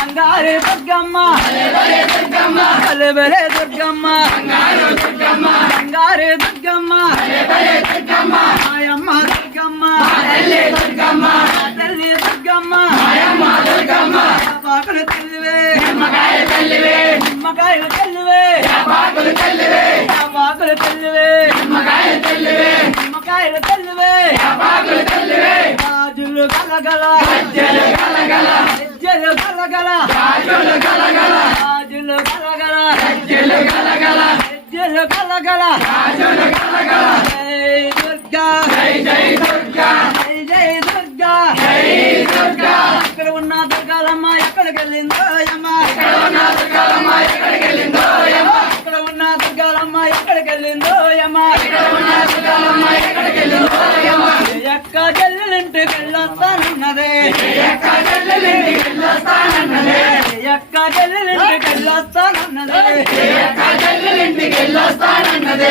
బంగారు దుర్గమ్మ బలే దుర్గమ్మ బంగారు దుర్గమ్మ మాయమ్మ దుర్గమ్మ తల్లి దుర్గమ్మ పాకులు తల్లివే నిమ్మకాయలు తల్లివే పాకులు తల్లివే రాజులు గలగల రాజులు గలగల రాజులు గలగల జై దుర్గా ఇక్కడ ఉన్న దుర్గాలమ్మ ఎక్కడికి వెళ్ళిందో అమ్మ ఇక్కడ ఉన్న దుర్గాలమ్మ ఎక్కడికి వెళ్ళిందో అమ్మ ఎక్క చెల్లెలింటికి వెళ్ళొస్తానన్నదే ఎక్క చెల్లెలింటికి వెళ్ళొస్తానన్నదే